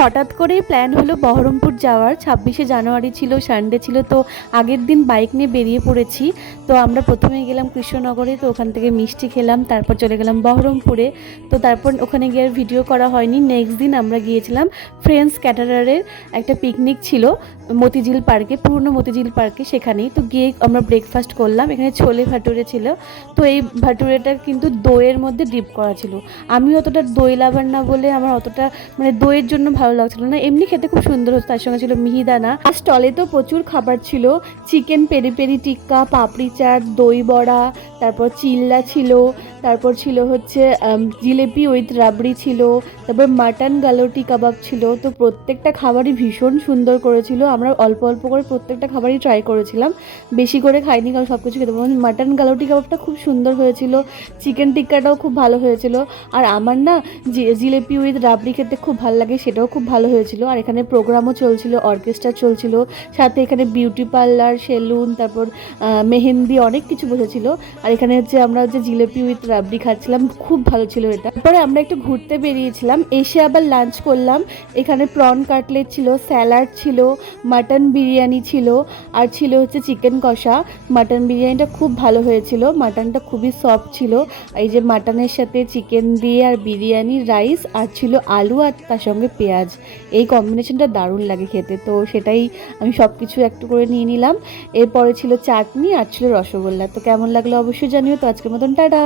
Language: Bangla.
হঠাৎ করেই প্ল্যান হলো বহরমপুর যাওয়ার। 26শে জানুয়ারি ছিল, সানডে ছিল, তো আগের দিন বাইক নিয়ে বেরিয়ে পড়েছি। তো আমরা প্রথমে গেলাম কৃষ্ণনগরে, তো ওখান থেকে মিষ্টি খেলাম, তারপর চলে গেলাম বহরমপুরে। তো তারপর ওখানে গিয়ে আর ভিডিও করা হয়নি। নেক্সট দিন আমরা গিয়েছিলাম ফ্রেন্ডস ক্যাটারারের একটা পিকনিক ছিল মতিঝিল পার্কে, পুরনো মতিঝিল পার্কে, সেখানেই। তো গিয়ে আমরা ব্রেকফাস্ট করলাম। এখানে ছোলে ভাটুরে ছিল। তো এই ভাটুরেটা কিন্তু দইয়ের মধ্যে ডিপ করা ছিল। আমি অতটা দই লাভার না বলে আমার অতটা মানে দইয়ের জন্য ভালো লাগছিল না, এমনি খেতে খুব সুন্দর হতো। তার সঙ্গে ছিল মিহিদানা। আর স্টলে তো প্রচুর খাবার ছিল, চিকেন পেরি পেরি টিক্কা, পাপড়ি চাট, দই বড়া, তারপর চিল্লা ছিল, তারপর ছিল হচ্ছে জিলেপি উইথ রাবড়ি ছিল, তারপর মাটন গালোটি কাবাব ছিল। তো প্রত্যেকটা খাবারই ভীষণ সুন্দর করেছিল। আমরা অল্প অল্প করে প্রত্যেকটা খাবারই ট্রাই করেছিলাম, বেশি করে খাইনি কারণ সব কিছু খেতে পারবো। মাটন গালোটি কাবাবটা খুব সুন্দর হয়েছিল, চিকেন টিক্কাটাও খুব ভালো হয়েছিল। আর আমার না জিলেপি উইথ রাবড়ি খেতে খুব ভালো লাগে, সেটাও খুব ভালো হয়েছিল। আর এখানে প্রোগ্রামও চলছিল, অর্কেস্ট্রা চলছিল, সাথে এখানে বিউটি পার্লার, সেলুন, তারপর মেহেন্দি, অনেক কিছু বসেছিল। আর এখানে হচ্ছে আমরা হচ্ছে জিলেপি উইথ রাবড়ি খাচ্ছিলাম, খুব ভালো ছিল এটা। তারপরে আমরা একটু ঘুরতে বেরিয়েছিলাম, এসে আবার লাঞ্চ করলাম। এখানে প্রন কাটলেট ছিল, স্যালাড ছিল, মাটন বিরিয়ানি ছিল, আর ছিল হচ্ছে চিকেন কষা। মাটন বিরিয়ানিটা খুব ভালো হয়েছিল, মাটনটা খুবই সফট ছিল। এই যে মাটনের সাথে চিকেন দিয়ে আর বিরিয়ানি, রাইস, আর ছিল আলু, আর তার সঙ্গে পেঁয়াজ। এই কম্বিনেশনটা দারুণ লাগে খেতে। তো সেটাই আমি সব কিছু একটু করে নিয়ে নিলাম। এরপরে ছিল চাটনি আর ছিল রসগোল্লা। তো কেমন লাগলো অবশ্যই জানিও। তো আজকের মতন টাটা।